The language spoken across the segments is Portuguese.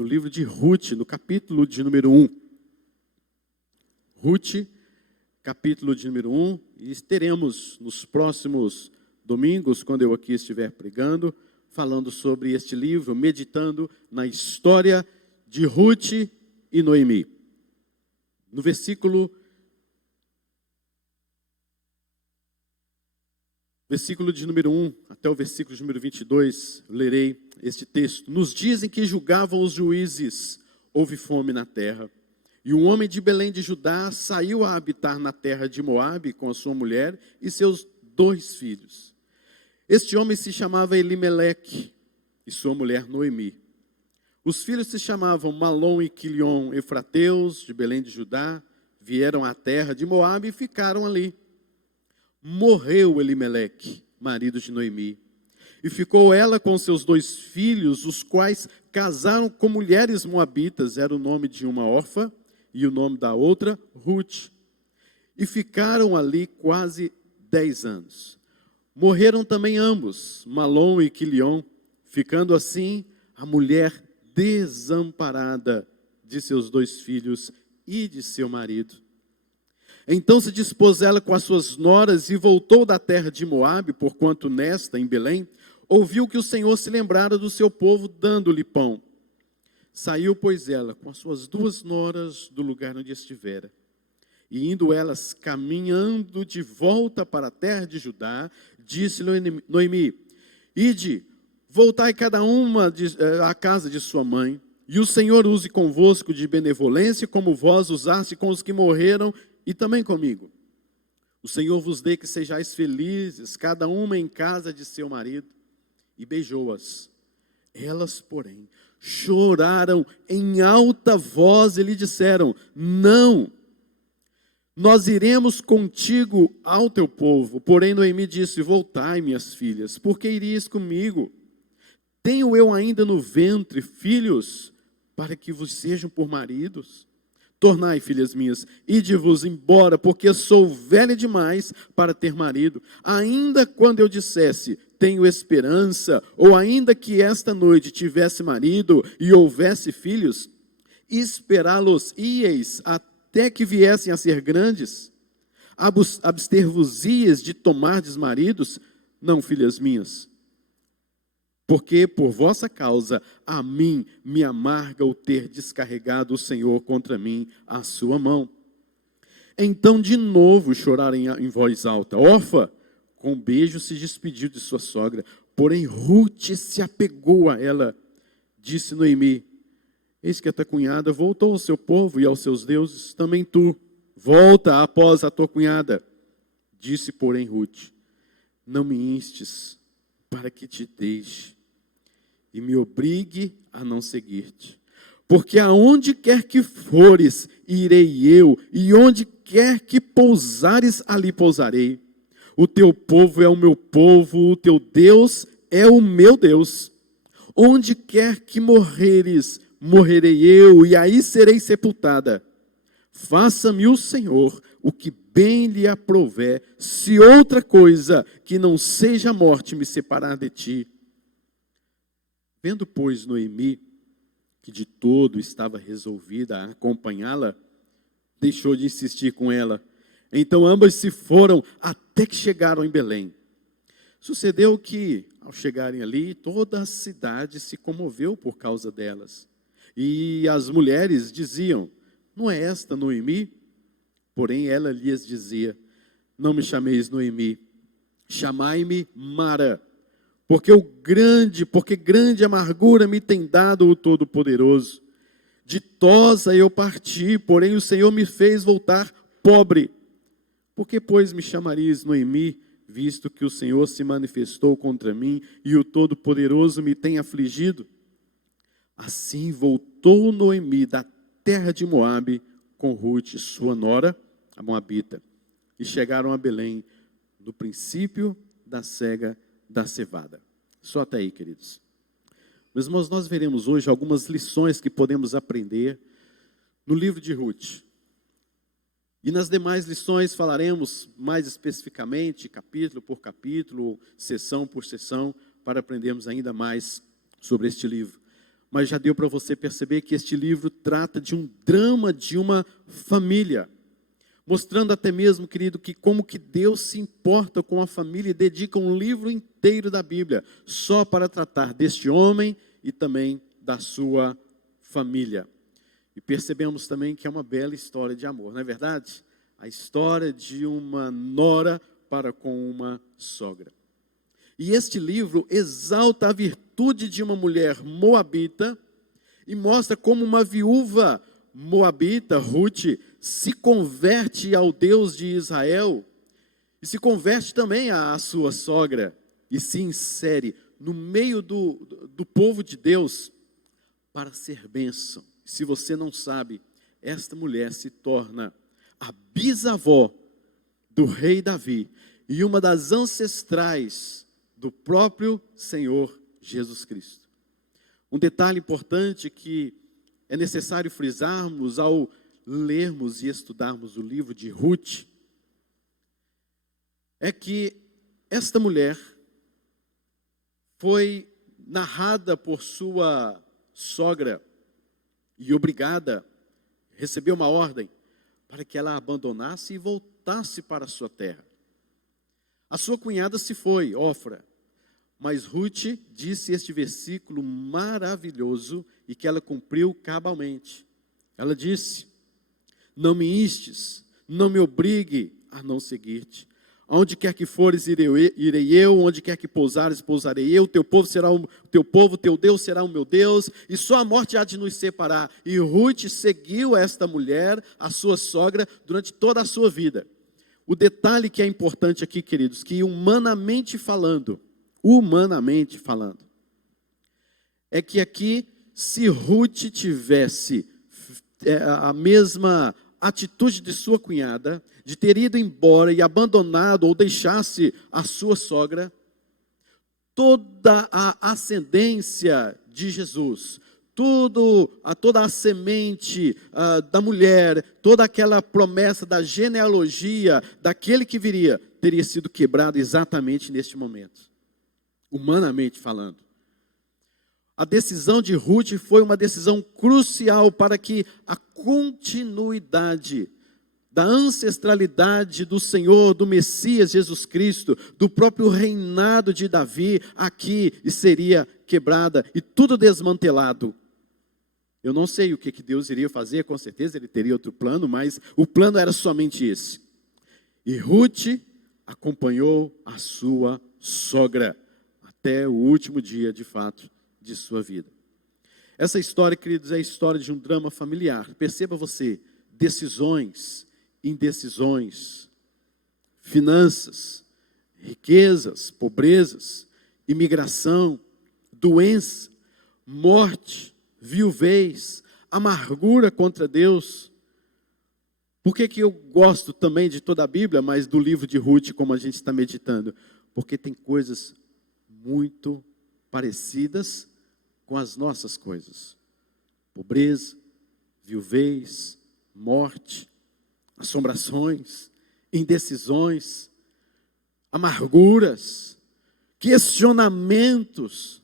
no livro de Ruth, no capítulo de número 1. Ruth, capítulo de número 1, e teremos nos próximos domingos, quando eu aqui estiver pregando, falando sobre este livro, meditando na história de Ruth e Noemi. No versículo de número 1 até o versículo de número 22, lerei este texto. Nos dias em que julgavam os juízes, houve fome na terra. E um homem de Belém de Judá saiu a habitar na terra de Moabe com a sua mulher e seus 2 filhos. Este homem se chamava Elimeleque e sua mulher Noemi. Os filhos se chamavam Malom e Quilion, efrateus de Belém de Judá, vieram à terra de Moabe e ficaram ali. Morreu Elimeleque, marido de Noemi, e ficou ela com seus 2 filhos, os quais casaram com mulheres moabitas. Era o nome de uma órfã e o nome da outra, Ruth. E ficaram ali quase 10 anos. Morreram também ambos, Malom e Quilion, ficando assim a mulher desamparada de seus 2 filhos e de seu marido. Então se dispôs ela com as suas noras e voltou da terra de Moabe, porquanto nesta, em Belém, ouviu que o Senhor se lembrara do seu povo, dando-lhe pão. Saiu, pois, ela com as suas 2 noras do lugar onde estivera. E indo elas caminhando de volta para a terra de Judá, disse-lhe Noemi: Ide, voltai cada uma à casa de sua mãe, e o Senhor use convosco de benevolência, como vós usaste com os que morreram, e também comigo. O Senhor vos dê que sejais felizes, cada uma em casa de seu marido. E beijou-as. Elas, porém, choraram em alta voz e lhe disseram: Não, nós iremos contigo ao teu povo. Porém Noemi disse: Voltai, minhas filhas, porque irias comigo? Tenho eu ainda no ventre filhos, para que vos sejam por maridos? Tornai, filhas minhas, ide-vos embora, porque sou velha demais para ter marido. Ainda quando eu dissesse, tenho esperança, ou ainda que esta noite tivesse marido e houvesse filhos, esperá-los ieis até que viessem a ser grandes? Abster-vos-ias de tomardes maridos? Não, filhas minhas. Porque por vossa causa a mim me amarga o ter descarregado o Senhor contra mim a sua mão. Então de novo choraram em voz alta. Orfa, com um beijo, se despediu de sua sogra. Porém Ruth se apegou a ela. Disse Noemi: Eis que a tua cunhada voltou ao seu povo e aos seus deuses. Também tu, volta após a tua cunhada. Disse, porém, Ruth: Não me instes para que te deixe e me obrigue a não seguir-te. Porque aonde quer que fores, irei eu, e onde quer que pousares, ali pousarei. O teu povo é o meu povo, o teu Deus é o meu Deus. Onde quer que morreres, morrerei eu, e aí serei sepultada. Faça-me o Senhor o que bem lhe aprouver, se outra coisa que não seja a morte me separar de ti. Vendo, pois, Noemi, que de todo estava resolvida a acompanhá-la, deixou de insistir com ela. Então ambas se foram até que chegaram em Belém. Sucedeu que, ao chegarem ali, toda a cidade se comoveu por causa delas. E as mulheres diziam: Não é esta Noemi? Porém ela lhes dizia: Não me chameis Noemi, chamai-me Mara. Porque grande amargura me tem dado o Todo-Poderoso. Ditosa eu parti, porém o Senhor me fez voltar pobre. Por que, pois, me chamarias Noemi, visto que o Senhor se manifestou contra mim e o Todo-Poderoso me tem afligido? Assim voltou Noemi da terra de Moabe com Ruth, sua nora, a moabita, e chegaram a Belém no princípio da cega da cevada. Só até aí, queridos. Meus irmãos, nós veremos hoje algumas lições que podemos aprender no livro de Ruth. E nas demais lições falaremos mais especificamente, capítulo por capítulo, sessão por sessão, para aprendermos ainda mais sobre este livro. mas já deu para você perceber que este livro trata de um drama de uma família, mostrando até mesmo, querido, que como que Deus se importa com a família e dedica um livro inteiro da Bíblia só para tratar deste homem e também da sua família. E percebemos também que é uma bela história de amor, não é verdade? A história de uma nora para com uma sogra. E este livro exalta a virtude de uma mulher moabita e mostra como uma viúva moabita, Ruth, se converte ao Deus de Israel e se converte também à sua sogra e se insere no meio do povo de Deus para ser bênção. Se você não sabe, esta mulher se torna a bisavó do rei Davi e uma das ancestrais do próprio Senhor Jesus Cristo. Um detalhe importante que é necessário frisarmos ao lermos e estudarmos o livro de Ruth é que esta mulher foi narrada por sua sogra e obrigada, recebeu uma ordem para que ela a abandonasse e voltasse para a sua terra. A sua cunhada se foi, Ofra, mas Ruth disse este versículo maravilhoso e que ela cumpriu cabalmente. Ela disse: não me instes, não me obrigue a não seguir-te. Onde quer que fores, irei eu, onde quer que pousares, pousarei eu, teu povo será o teu povo, teu Deus será o meu Deus, e só a morte há de nos separar. E Ruth seguiu esta mulher, a sua sogra, durante toda a sua vida. O detalhe que é importante aqui, queridos, que humanamente falando, é que aqui, se Ruth tivesse a mesma atitude de sua cunhada, de ter ido embora e abandonado ou deixasse a sua sogra, toda a ascendência de Jesus, toda a semente da mulher, toda aquela promessa da genealogia daquele que viria, teria sido quebrada exatamente neste momento, humanamente falando. A decisão de Ruth foi uma decisão crucial para que a continuidade da ancestralidade do Senhor, do Messias Jesus Cristo, do próprio reinado de Davi, aqui seria quebrada e tudo desmantelado. Eu não sei o que Deus iria fazer, com certeza ele teria outro plano, mas o plano era somente esse. E Ruth acompanhou a sua sogra até o último dia, de fato, de sua vida. Essa história, queridos, é a história de um drama familiar. Perceba você, decisões, indecisões, finanças, riquezas, pobrezas, imigração, doença, morte, viuvez, amargura contra Deus. Por que eu gosto também de toda a Bíblia, mas do livro de Ruth, como a gente está meditando? Porque tem coisas muito parecidas com as nossas coisas. Pobreza, viuvez, morte, assombrações, indecisões, amarguras, questionamentos.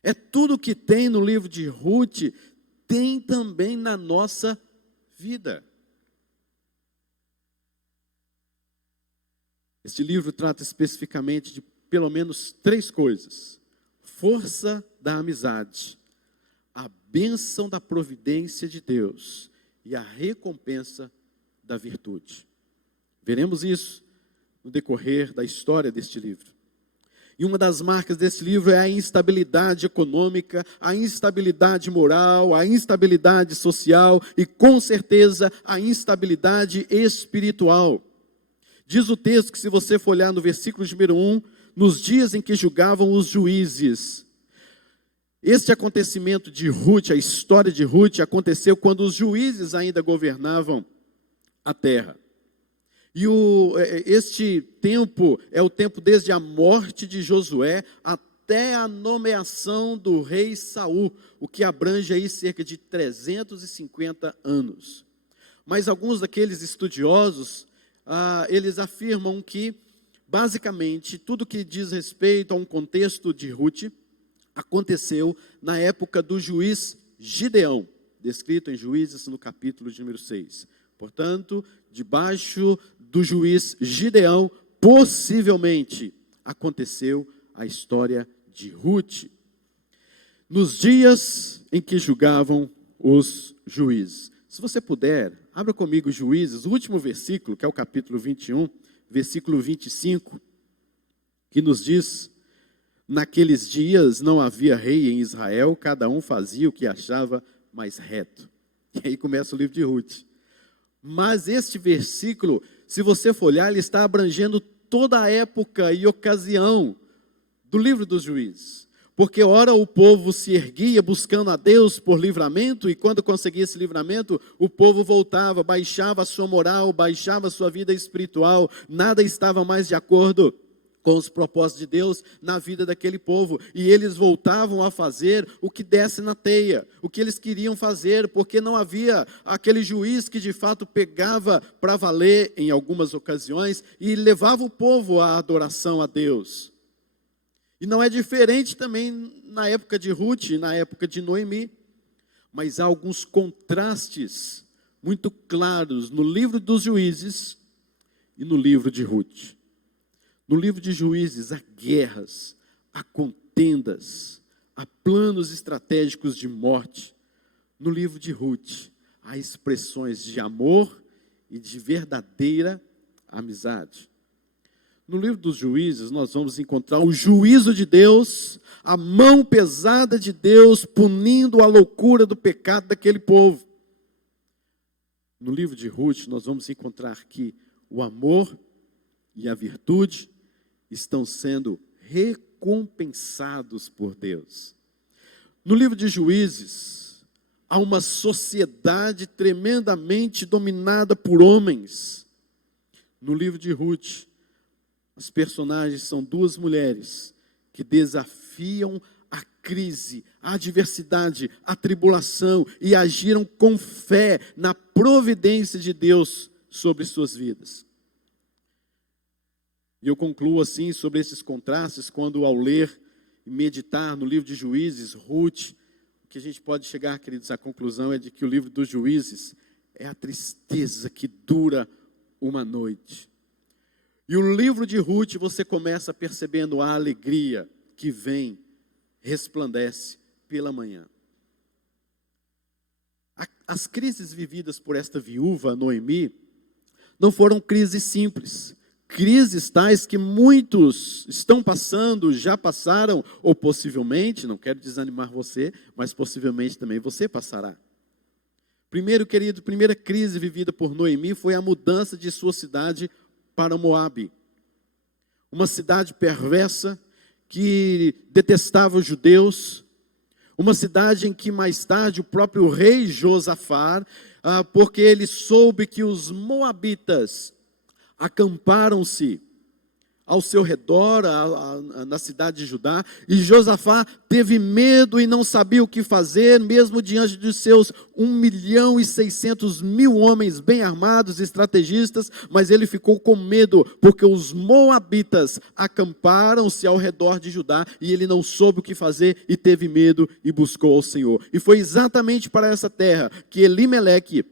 É tudo que tem no livro de Ruth, tem também na nossa vida. Este livro trata especificamente de pelo menos 3 coisas: força da amizade, a bênção da providência de Deus e a recompensa da virtude. Veremos isso no decorrer da história deste livro. E uma das marcas desse livro é a instabilidade econômica, a instabilidade moral, a instabilidade social e, com certeza, a instabilidade espiritual. Diz o texto que, se você for olhar no versículo número 1, nos dias em que julgavam os juízes. Este acontecimento de Ruth, a história de Ruth, aconteceu quando os juízes ainda governavam a terra. E este tempo é o tempo desde a morte de Josué até a nomeação do rei Saul, o que abrange aí cerca de 350 anos. Mas alguns daqueles estudiosos, eles afirmam que, basicamente, tudo que diz respeito a um contexto de Ruth aconteceu na época do juiz Gideão, descrito em Juízes no capítulo de número 6. Portanto, debaixo do juiz Gideão, possivelmente aconteceu a história de Ruth. Nos dias em que julgavam os juízes. Se você puder, abra comigo Juízes, o último versículo, que é o capítulo 21, versículo 25, que nos diz: naqueles dias não havia rei em Israel, cada um fazia o que achava mais reto. E aí começa o livro de Ruth. Mas este versículo, se você for olhar, ele está abrangendo toda a época e ocasião do livro dos Juízes. Porque ora o povo se erguia buscando a Deus por livramento, e quando conseguia esse livramento, o povo voltava, baixava a sua moral, baixava a sua vida espiritual, nada estava mais de acordo com os propósitos de Deus na vida daquele povo, e eles voltavam a fazer o que desse na teia, o que eles queriam fazer, porque não havia aquele juiz que de fato pegava para valer em algumas ocasiões, e levava o povo à adoração a Deus. E não é diferente também na época de Ruth, na época de Noemi, mas há alguns contrastes muito claros no livro dos Juízes e no livro de Ruth. No livro de Juízes há guerras, há contendas, há planos estratégicos de morte. No livro de Ruth há expressões de amor e de verdadeira amizade. No livro dos Juízes, nós vamos encontrar o juízo de Deus, a mão pesada de Deus punindo a loucura do pecado daquele povo. No livro de Ruth, nós vamos encontrar que o amor e a virtude estão sendo recompensados por Deus. No livro de Juízes, há uma sociedade tremendamente dominada por homens. No livro de Ruth, os personagens são duas mulheres que desafiam a crise, a adversidade, a tribulação e agiram com fé na providência de Deus sobre suas vidas. E eu concluo assim sobre esses contrastes, quando ao ler e meditar no livro de Juízes, Ruth, o que a gente pode chegar, queridos, à conclusão é de que o livro dos Juízes é a tristeza que dura uma noite. E o livro de Ruth, você começa percebendo a alegria que vem, resplandece pela manhã. As crises vividas por esta viúva, Noemi, não foram crises simples. Crises tais que muitos estão passando, já passaram, ou possivelmente, não quero desanimar você, mas possivelmente também você passará. Primeiro, querido, primeira crise vivida por Noemi foi a mudança de sua cidade para Moabe, uma cidade perversa que detestava os judeus, uma cidade em que mais tarde o próprio rei Josafá, porque ele soube que os moabitas acamparam-se ao seu redor, na cidade de Judá, e Josafá teve medo e não sabia o que fazer, mesmo diante de seus 1.600.000 homens bem armados, estrategistas, mas ele ficou com medo, porque os moabitas acamparam-se ao redor de Judá, e ele não soube o que fazer, e teve medo, e buscou ao Senhor. E foi exatamente para essa terra que Elimeleque,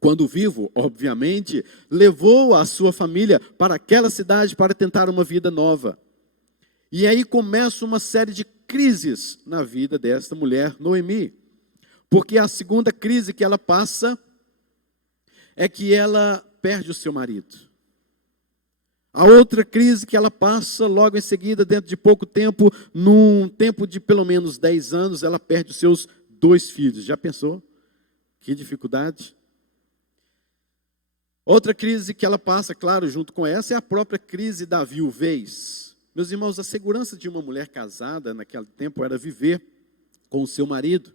quando vivo, obviamente, levou a sua família para aquela cidade para tentar uma vida nova. E aí começa uma série de crises na vida desta mulher, Noemi. Porque a segunda crise que ela passa é que ela perde o seu marido. A outra crise que ela passa logo em seguida, dentro de pouco tempo, num tempo de pelo menos 10 anos, ela perde os seus 2 filhos. Já pensou? Que dificuldade? Outra crise que ela passa, claro, junto com essa, é a própria crise da viuvez. Meus irmãos, a segurança de uma mulher casada naquele tempo era viver com o seu marido.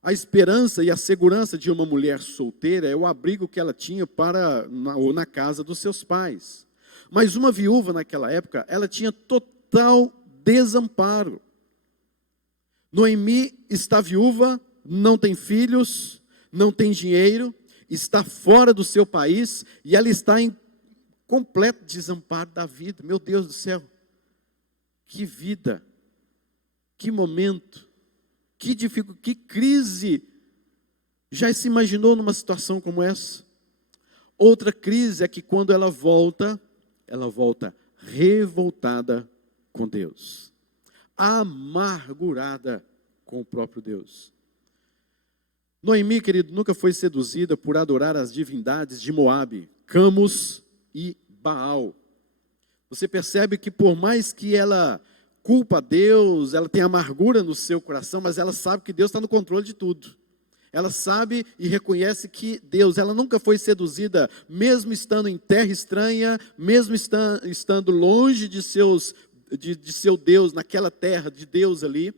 A esperança e a segurança de uma mulher solteira é o abrigo que ela tinha na casa dos seus pais. Mas uma viúva naquela época, ela tinha total desamparo. Noemi está viúva, não tem filhos, não tem dinheiro, está fora do seu país e ela está em completo desamparo da vida. Meu Deus do céu, que vida Que momento, que crise já se imaginou numa situação como essa? Outra crise é que quando ela volta revoltada com Deus, amargurada com o próprio Deus. Noemi, querido, nunca foi seduzida por adorar as divindades de Moabe, Camus e Baal. Você percebe que por mais que ela culpa a Deus, ela tem amargura no seu coração, mas ela sabe que Deus está no controle de tudo. Ela sabe e reconhece que Deus, ela nunca foi seduzida, mesmo estando em terra estranha, mesmo estando longe de seu Deus, naquela terra de Deus ali,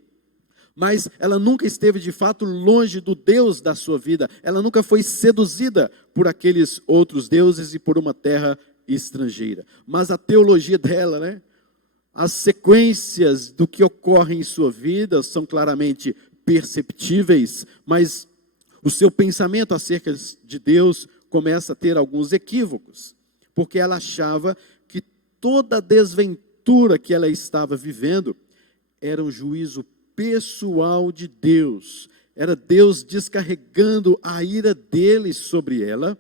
mas ela nunca esteve de fato longe do Deus da sua vida. Ela nunca foi seduzida por aqueles outros deuses e por uma terra estrangeira. Mas a teologia dela, né? As sequências do que ocorre em sua vida são claramente perceptíveis, mas o seu pensamento acerca de Deus começa a ter alguns equívocos, porque ela achava que toda a desventura que ela estava vivendo era um juízo pessoal de Deus, era Deus descarregando a ira dele sobre ela,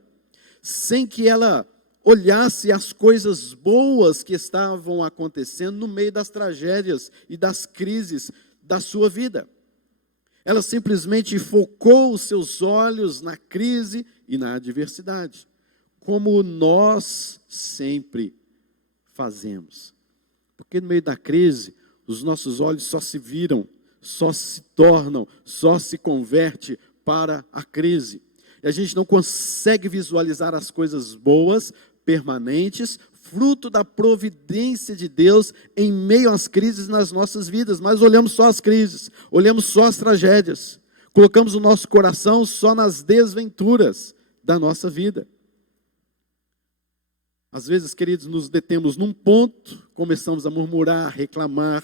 sem que ela olhasse as coisas boas que estavam acontecendo no meio das tragédias e das crises da sua vida. Ela simplesmente focou os seus olhos na crise e na adversidade, como nós sempre fazemos. Porque no meio da crise, os nossos olhos só se viram, só se tornam, só se converte para a crise. E a gente não consegue visualizar as coisas boas, permanentes, fruto da providência de Deus em meio às crises nas nossas vidas, mas olhamos só as crises, olhamos só as tragédias, colocamos o nosso coração só nas desventuras da nossa vida. Às vezes, queridos, nos detemos num ponto, começamos a murmurar, reclamar,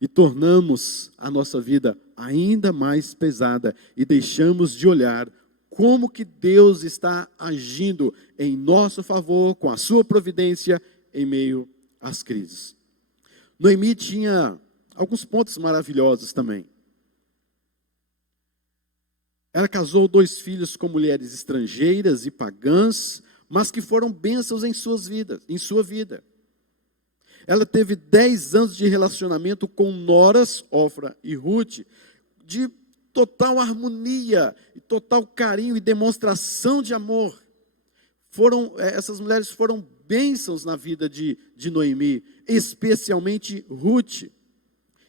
e tornamos a nossa vida ainda mais pesada, e deixamos de olhar como que Deus está agindo em nosso favor, com a sua providência, em meio às crises. Noemi tinha alguns pontos maravilhosos também. Ela casou 2 filhos com mulheres estrangeiras e pagãs, mas que foram bênçãos em sua vida. Ela teve 10 anos de relacionamento com noras, Ofra e Ruth, de total harmonia, total carinho e demonstração de amor. Essas mulheres foram bênçãos na vida de Noemi, especialmente Ruth.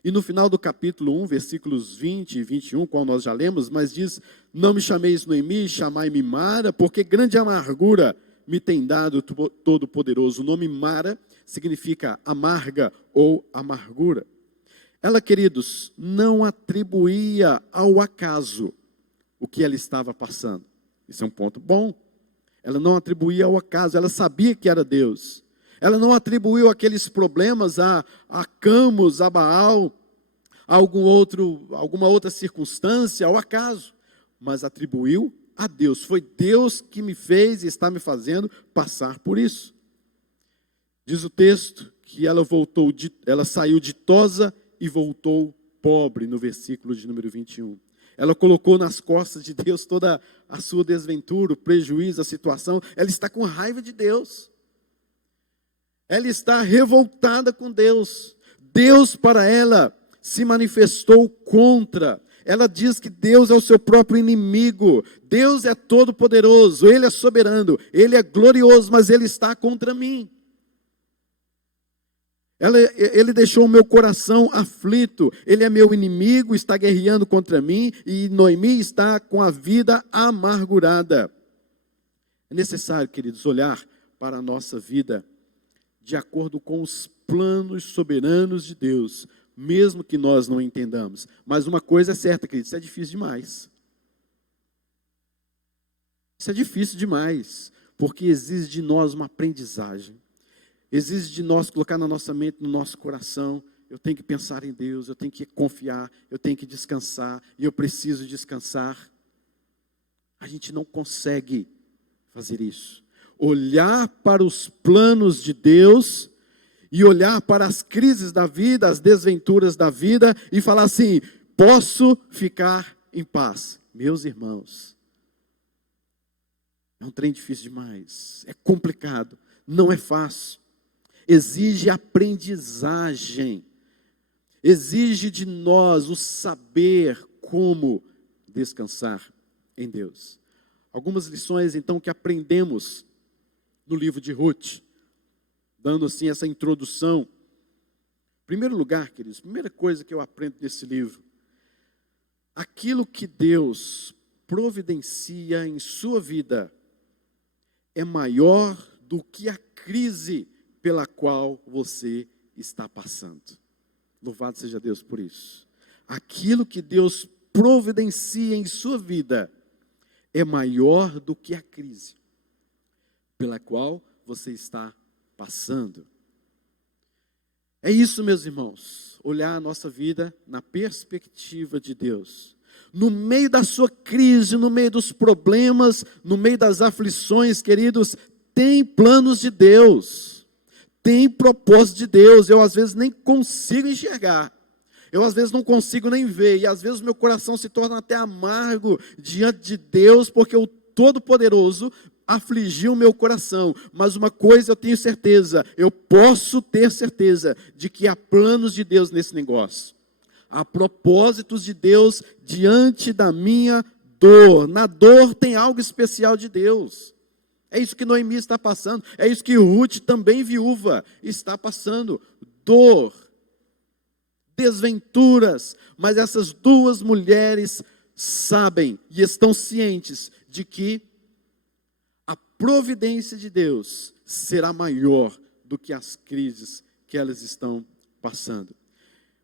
E no final do capítulo 1, versículos 20 e 21, qual nós já lemos, mas diz: não me chameis Noemi, chamai-me Mara, porque grande amargura me tem dado o Todo-Poderoso. O nome Mara significa amarga ou amargura. Ela, queridos, não atribuía ao acaso o que ela estava passando. Isso é um ponto bom. Ela não atribuía ao acaso, ela sabia que era Deus. Ela não atribuiu aqueles problemas a Camus, a Baal, a alguma outra circunstância, ao acaso, mas atribuiu a Deus. Foi Deus que me fez e está me fazendo passar por isso. Diz o texto que ela saiu ditosa e voltou pobre, no versículo de número 21. Ela colocou nas costas de Deus toda a sua desventura, o prejuízo, a situação. Ela está com raiva de Deus. Ela está revoltada com Deus. Deus para ela se manifestou contra. Ela diz que Deus é o seu próprio inimigo. Deus é todo-poderoso, Ele é soberano, Ele é glorioso, mas Ele está contra mim. Ele deixou o meu coração aflito. Ele é meu inimigo, está guerreando contra mim, e Noemi está com a vida amargurada. É necessário, queridos, olhar para a nossa vida de acordo com os planos soberanos de Deus, mesmo que nós não entendamos. Mas uma coisa é certa, queridos, isso é difícil demais. Isso é difícil demais, porque exige de nós uma aprendizagem. Exige de nós colocar na nossa mente, no nosso coração: eu tenho que pensar em Deus, eu tenho que confiar, eu tenho que descansar, e eu preciso descansar. A gente não consegue fazer isso. Olhar para os planos de Deus e olhar para as crises da vida, as desventuras da vida e falar assim: posso ficar em paz. Meus irmãos, é um trem difícil demais, é complicado, não é fácil, exige aprendizagem, exige de nós o saber como descansar em Deus. Algumas lições então que aprendemos no livro de Ruth, dando assim essa introdução. Em primeiro lugar, queridos, primeira coisa que eu aprendo nesse livro: aquilo que Deus providencia em sua vida é maior do que a crise pela qual você está passando. Louvado seja Deus por isso. Aquilo que Deus providencia em sua vida é maior do que a crise pela qual você está passando. É isso, meus irmãos, olhar a nossa vida na perspectiva de Deus. No meio da sua crise, no meio dos problemas, no meio das aflições, queridos, tem planos de Deus, tem propósito de Deus. Eu às vezes nem consigo enxergar, eu às vezes não consigo nem ver, e às vezes o meu coração se torna até amargo diante de Deus, porque o Todo-Poderoso afligiu o meu coração. Mas uma coisa eu tenho certeza, eu posso ter certeza de que há planos de Deus nesse negócio. Há propósitos de Deus diante da minha dor. Na dor tem algo especial de Deus. É isso que Noemi está passando, é isso que Ruth, também viúva, está passando. Dor, desventuras, mas essas duas mulheres sabem e estão cientes de que a providência de Deus será maior do que as crises que elas estão passando.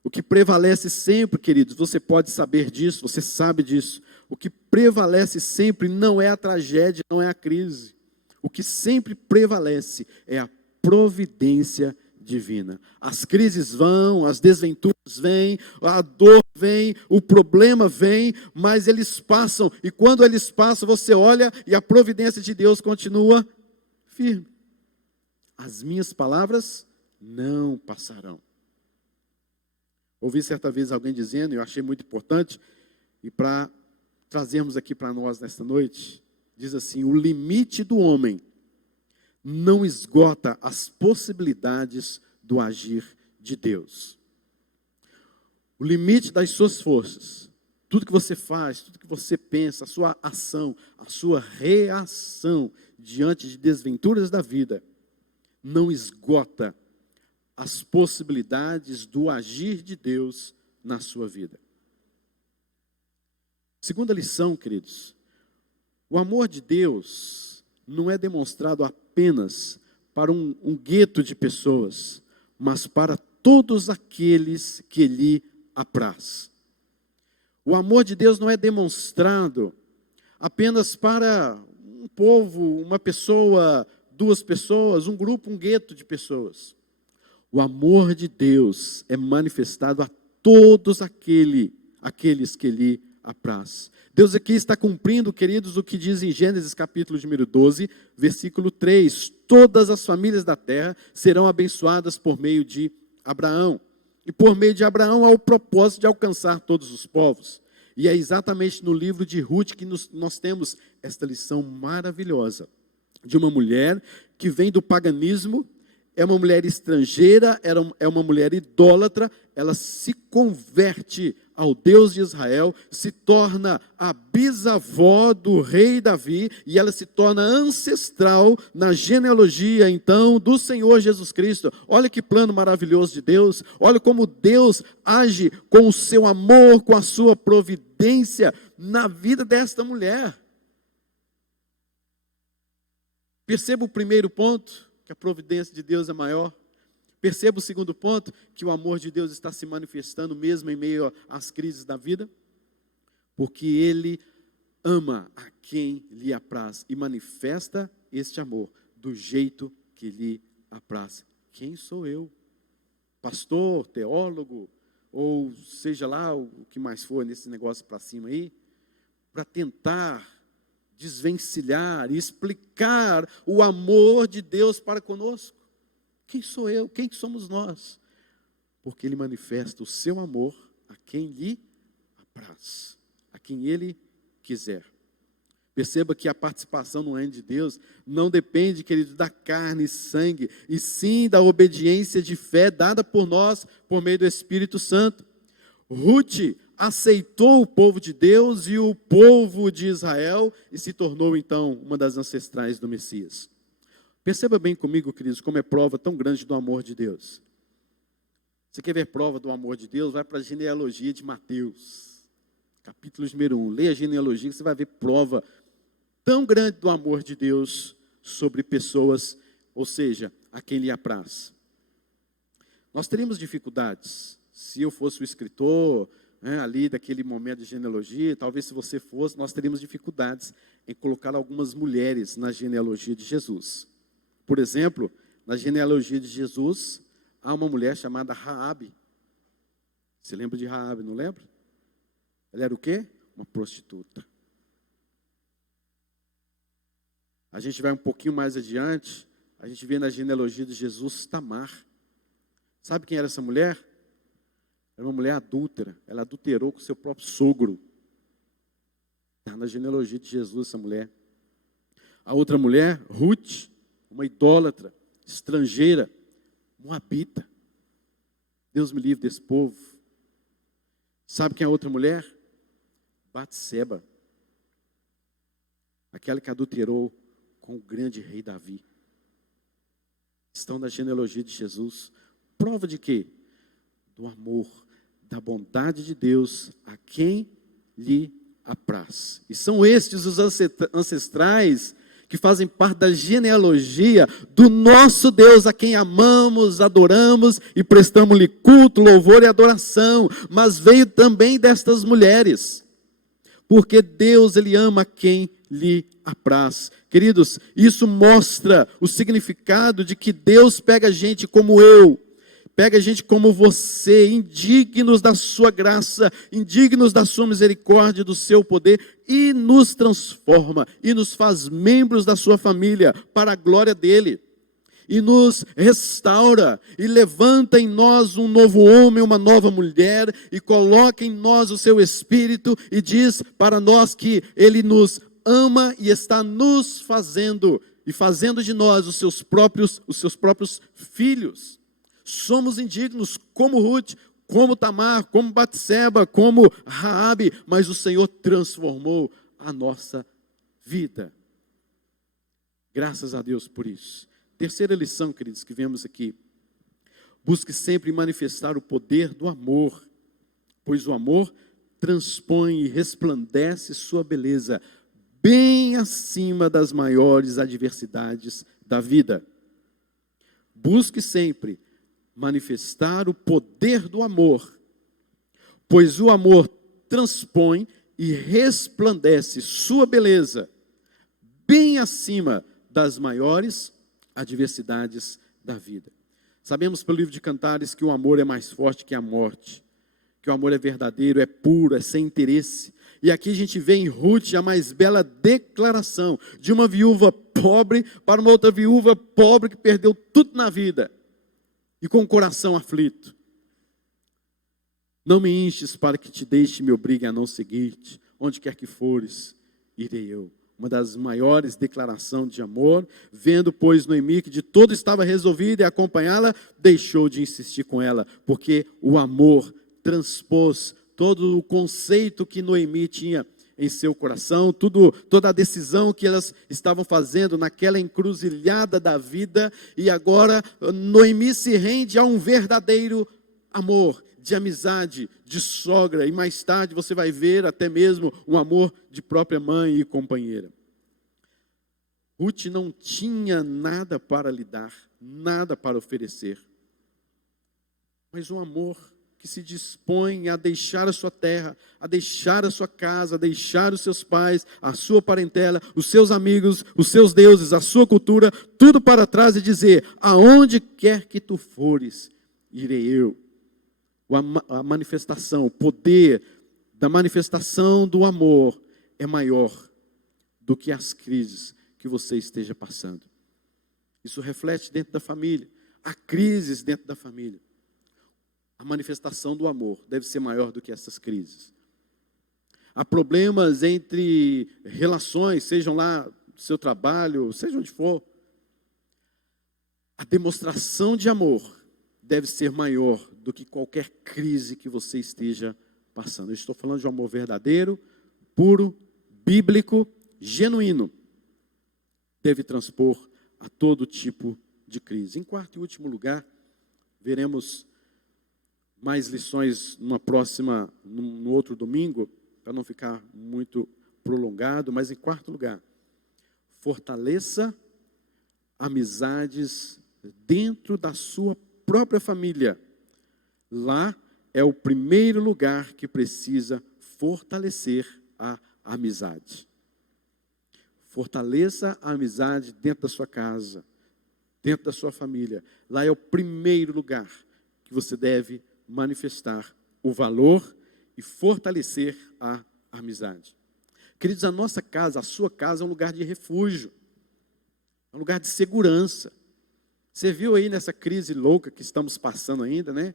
O que prevalece sempre, queridos, você pode saber disso, você sabe disso. O que prevalece sempre não é a tragédia, não é a crise. O que sempre prevalece é a providência divina. As crises vão, as desventuras vêm, a dor vem, o problema vem, mas eles passam. E quando eles passam, você olha e a providência de Deus continua firme. As minhas palavras não passarão. Ouvi certa vez alguém dizendo, e eu achei muito importante, e para trazermos aqui para nós nesta noite, diz assim: o limite do homem não esgota as possibilidades do agir de Deus. O limite das suas forças, tudo que você faz, tudo que você pensa, a sua ação, a sua reação diante de desventuras da vida, não esgota as possibilidades do agir de Deus na sua vida. Segunda lição, queridos: o amor de Deus não é demonstrado apenas para um gueto de pessoas, mas para todos aqueles que lhe apraz. O amor de Deus não é demonstrado apenas para um povo, uma pessoa, duas pessoas, um grupo, um gueto de pessoas. O amor de Deus é manifestado a todos aqueles que lhe apraz. Deus aqui está cumprindo, queridos, o que diz em Gênesis capítulo número 12, versículo 3. Todas as famílias da terra serão abençoadas por meio de Abraão. E por meio de Abraão há o propósito de alcançar todos os povos. E é exatamente no livro de Ruth que nós temos esta lição maravilhosa de uma mulher que vem do paganismo. É uma mulher estrangeira, é uma mulher idólatra, ela se converte ao Deus de Israel, se torna a bisavó do rei Davi, e ela se torna ancestral na genealogia, então, do Senhor Jesus Cristo. Olha que plano maravilhoso de Deus, olha como Deus age com o seu amor, com a sua providência na vida desta mulher. Perceba o primeiro ponto, que a providência de Deus é maior. Perceba o segundo ponto, que o amor de Deus está se manifestando mesmo em meio às crises da vida, porque Ele ama a quem lhe apraz e manifesta este amor do jeito que lhe apraz. Quem sou eu? Pastor, teólogo, ou seja lá o que mais for nesse negócio para cima aí, para tentar desvencilhar e explicar o amor de Deus para conosco. Quem sou eu? Quem somos nós? Porque Ele manifesta o seu amor a quem lhe apraz, a quem Ele quiser. Perceba que a participação no reino de Deus não depende, querido, da carne e sangue, e sim da obediência de fé dada por nós, por meio do Espírito Santo. Ruth aceitou o povo de Deus e o povo de Israel e se tornou então uma das ancestrais do Messias. Perceba bem comigo, queridos, como é prova tão grande do amor de Deus. Você quer ver prova do amor de Deus? Vai para a genealogia de Mateus, capítulo número 1. Leia a genealogia que você vai ver prova tão grande do amor de Deus sobre pessoas, ou seja, a quem lhe apraz. Nós teríamos dificuldades, se eu fosse o escritor, ali daquele momento de genealogia, talvez se você fosse, nós teríamos dificuldades em colocar algumas mulheres na genealogia de Jesus. Por exemplo, na genealogia de Jesus, há uma mulher chamada Raabe. Você lembra de Raabe, não lembra? Ela era o quê? Uma prostituta. A gente vai um pouquinho mais adiante, a gente vê na genealogia de Jesus Tamar. Sabe quem era essa mulher? Era uma mulher adúltera. Ela adulterou com seu próprio sogro. Está na genealogia de Jesus essa mulher. A outra mulher, Ruth, uma idólatra, estrangeira, moabita. Deus me livre desse povo. Sabe quem é a outra mulher? Batseba. Aquela que adulterou com o grande rei Davi. Estão na genealogia de Jesus. Prova de quê? Do amor, da bondade de Deus a quem lhe apraz. E são estes os ancestrais que fazem parte da genealogia do nosso Deus, a quem amamos, adoramos e prestamos-lhe culto, louvor e adoração. Mas veio também destas mulheres, porque Deus, Ele ama quem lhe apraz. Queridos, isso mostra o significado de que Deus pega gente como eu, pega gente como você, indignos da sua graça, indignos da sua misericórdia, do seu poder, e nos transforma, e nos faz membros da sua família, para a glória dele. E nos restaura, e levanta em nós um novo homem, uma nova mulher, e coloca em nós o seu Espírito, e diz para nós que Ele nos ama e está nos fazendo, e fazendo de nós os seus próprios filhos. Somos indignos como Ruth, como Tamar, como Batseba, como Raabe, mas o Senhor transformou a nossa vida. Graças a Deus por isso. Terceira lição, queridos, que vemos aqui. Busque sempre manifestar o poder do amor, pois o amor transpõe e resplandece sua beleza bem acima das maiores adversidades da vida. Busque sempre manifestar o poder do amor, pois o amor transpõe e resplandece sua beleza bem acima das maiores adversidades da vida. Sabemos pelo livro de Cantares que o amor é mais forte que a morte, que o amor é verdadeiro, é puro, é sem interesse. E aqui a gente vê em Ruth a mais bela declaração de uma viúva pobre para uma outra viúva pobre que perdeu tudo na vida e com o coração aflito. Não me enches para que te deixe e me obrigue a não seguir-te. Onde quer que fores, irei eu. Uma das maiores declarações de amor. Vendo, pois, Noemi que de todo estava resolvida e acompanhá-la, deixou de insistir com ela, porque o amor transpôs todo o conceito que Noemi tinha em seu coração, toda a decisão que elas estavam fazendo naquela encruzilhada da vida, e agora Noemi se rende a um verdadeiro amor, de amizade, de sogra, e mais tarde você vai ver até mesmo um amor de própria mãe e companheira. Ruth não tinha nada para lhe dar, nada para oferecer, mas um amor que se dispõe a deixar a sua terra, a deixar a sua casa, a deixar os seus pais, a sua parentela, os seus amigos, os seus deuses, a sua cultura, tudo para trás e dizer: aonde quer que tu fores, irei eu. A manifestação, o poder da manifestação do amor é maior do que as crises que você esteja passando. Isso reflete dentro da família. há crises dentro da família. A manifestação do amor deve ser maior do que essas crises. Há problemas entre relações, sejam lá do seu trabalho, seja onde for. A demonstração de amor deve ser maior do que qualquer crise que você esteja passando. Eu estou falando de um amor verdadeiro, puro, bíblico, genuíno. Deve transpor a todo tipo de crise. Em quarto e último lugar, veremos mais lições no outro domingo, para não ficar muito prolongado, mas em quarto lugar, fortaleça amizades dentro da sua própria família. Lá é o primeiro lugar que precisa fortalecer a amizade. Fortaleça a amizade dentro da sua casa, dentro da sua família. Lá é o primeiro lugar que você deve manifestar o valor e fortalecer a amizade. Queridos, a nossa casa, a sua casa é um lugar de refúgio, é um lugar de segurança. Você viu aí nessa crise louca que estamos passando ainda, né?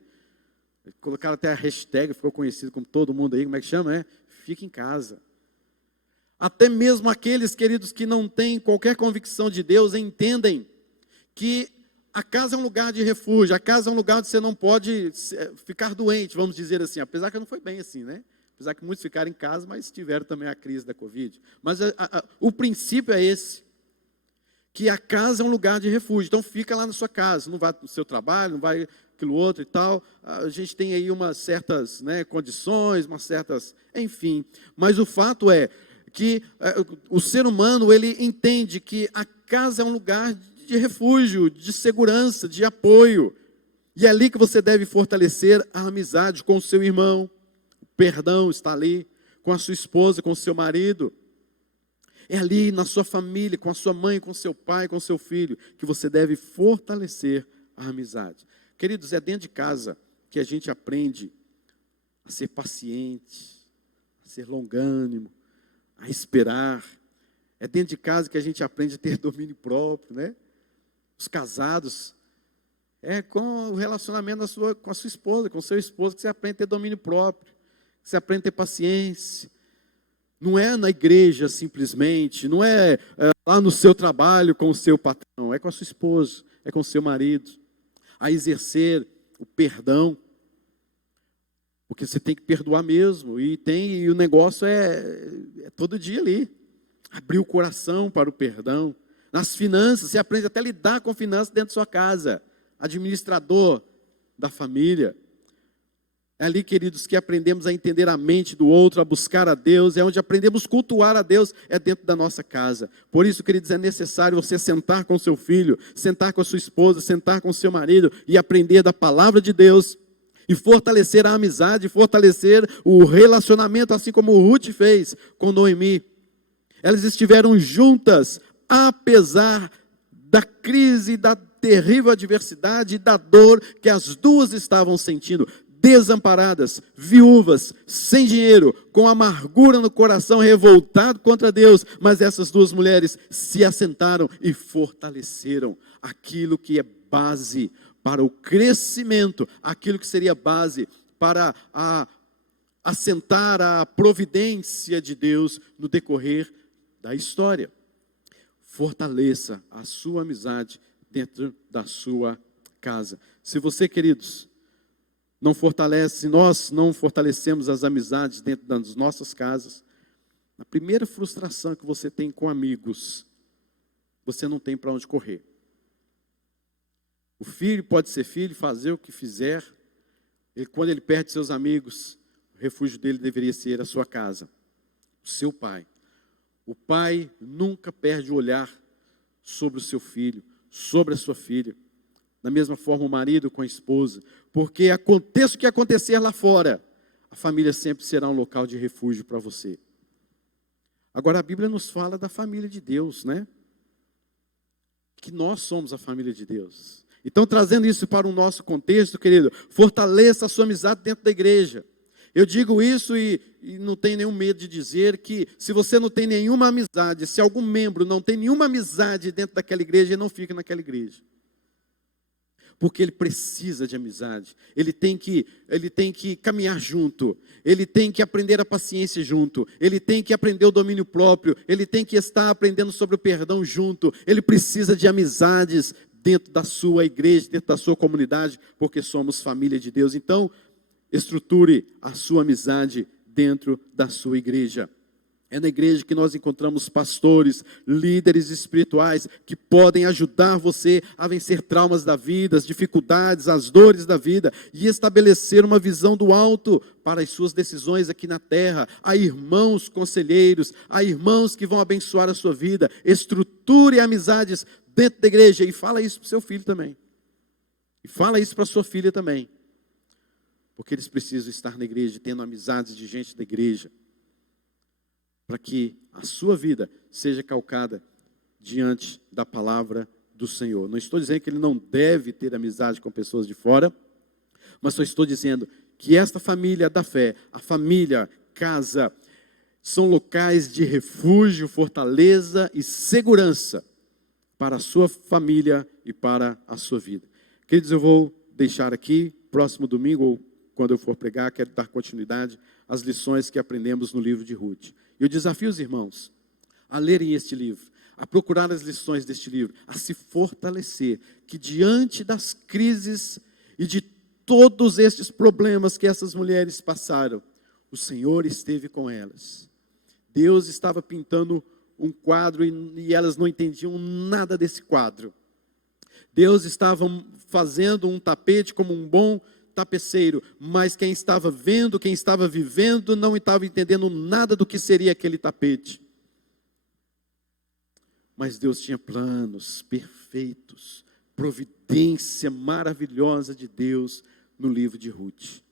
Colocaram até a hashtag, ficou conhecido como todo mundo aí, como é que chama? Fica em casa. Até mesmo aqueles, queridos, que não têm qualquer convicção de Deus, entendem que a casa é um lugar de refúgio, a casa é um lugar onde você não pode ficar doente, vamos dizer assim, apesar que não foi bem assim, né? Apesar que muitos ficaram em casa, mas tiveram também a crise da Covid. Mas o princípio é esse, que a casa é um lugar de refúgio, então fica lá na sua casa, não vai no seu trabalho, não vai aquilo outro e tal. A gente tem aí umas certas, né, condições, enfim. Mas o fato é que o ser humano, ele entende que a casa é um lugar de refúgio, de segurança, de apoio. E é ali que você deve fortalecer a amizade com o seu irmão. O perdão está ali, com a sua esposa, com o seu marido. É ali na sua família, com a sua mãe, com o seu pai, com o seu filho, que você deve fortalecer a amizade. Queridos, é dentro de casa que a gente aprende a ser paciente, a ser longânimo, a esperar. É dentro de casa que a gente aprende a ter domínio próprio, né? Os casados, é com o relacionamento com a sua esposa, com o seu esposo, que você aprende a ter domínio próprio, que você aprende a ter paciência. Não é na igreja simplesmente, não é lá no seu trabalho com o seu patrão, é com a sua esposa, é com o seu marido. A exercer o perdão, porque você tem que perdoar mesmo, e o negócio é todo dia ali, abrir o coração para o perdão. Nas finanças, você aprende até a lidar com finanças dentro da sua casa, administrador da família. É ali, queridos, que aprendemos a entender a mente do outro, a buscar a Deus, é onde aprendemos a cultuar a Deus, é dentro da nossa casa. Por isso, queridos, é necessário você sentar com seu filho, sentar com a sua esposa, sentar com o seu marido e aprender da palavra de Deus e fortalecer a amizade, fortalecer o relacionamento, assim como o Ruth fez com Noemi. Elas estiveram juntas, apesar da crise, da terrível adversidade e da dor que as duas estavam sentindo. Desamparadas, viúvas, sem dinheiro, com amargura no coração, revoltado contra Deus, mas essas duas mulheres se assentaram e fortaleceram aquilo que é base para o crescimento, aquilo que seria base para assentar a providência de Deus no decorrer da história. Fortaleça a sua amizade dentro da sua casa. Se você, queridos, não fortalece, se nós não fortalecemos as amizades dentro das nossas casas, a primeira frustração que você tem com amigos, você não tem para onde correr. O filho pode ser filho, fazer o que fizer, quando ele perde seus amigos, o refúgio dele deveria ser a sua casa, o seu pai. O pai nunca perde o olhar sobre o seu filho, sobre a sua filha. Da mesma forma o marido com a esposa, porque aconteça o que acontecer lá fora, a família sempre será um local de refúgio para você. Agora a Bíblia nos fala da família de Deus, né? Que nós somos a família de Deus. Então, trazendo isso para o nosso contexto, querido, fortaleça a sua amizade dentro da igreja. Eu digo isso e não tenho nenhum medo de dizer que se você não tem nenhuma amizade, se algum membro não tem nenhuma amizade dentro daquela igreja, ele não fica naquela igreja. porque ele precisa de amizade. Ele tem que caminhar junto, ele tem que aprender a paciência junto, ele tem que aprender o domínio próprio, ele tem que estar aprendendo sobre o perdão junto. Ele precisa de amizades dentro da sua igreja, dentro da sua comunidade, porque somos família de Deus. Então, estruture a sua amizade dentro da sua igreja. É na igreja que nós encontramos pastores, líderes espirituais que podem ajudar você a vencer traumas da vida, as dificuldades, as dores da vida e estabelecer uma visão do alto para as suas decisões aqui na terra. Há irmãos conselheiros, há irmãos que vão abençoar a sua vida. Estruture amizades dentro da igreja e fala isso para o seu filho também. E fala isso para a sua filha também. Porque eles precisam estar na igreja, tendo amizades de gente da igreja, para que a sua vida seja calcada diante da palavra do Senhor. Não estou dizendo que ele não deve ter amizade com pessoas de fora, mas só estou dizendo que esta família da fé, a família, casa, são locais de refúgio, fortaleza e segurança para a sua família e para a sua vida. Queridos, eu vou deixar aqui, próximo domingo, ou quando eu for pregar, quero dar continuidade às lições que aprendemos no livro de Ruth. Eu desafio os irmãos a lerem este livro, a procurar as lições deste livro, a se fortalecer, que diante das crises e de todos estes problemas que essas mulheres passaram, o Senhor esteve com elas. Deus estava pintando um quadro e elas não entendiam nada desse quadro. Deus estava fazendo um tapete como um bom tapeceiro, mas quem estava vendo, quem estava vivendo, não estava entendendo nada do que seria aquele tapete. Mas Deus tinha planos perfeitos, providência maravilhosa de Deus no livro de Ruth.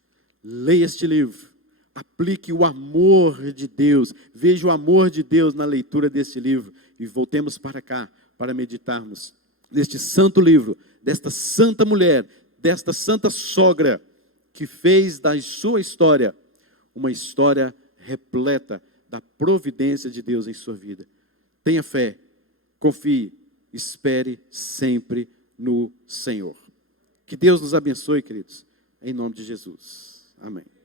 Leia este livro, aplique o amor de Deus, veja o amor de Deus na leitura deste livro e voltemos para cá para meditarmos neste santo livro, desta santa mulher, desta santa sogra, que fez da sua história uma história repleta da providência de Deus em sua vida. Tenha fé, confie, espere sempre no Senhor. Que Deus nos abençoe, queridos, em nome de Jesus. Amém.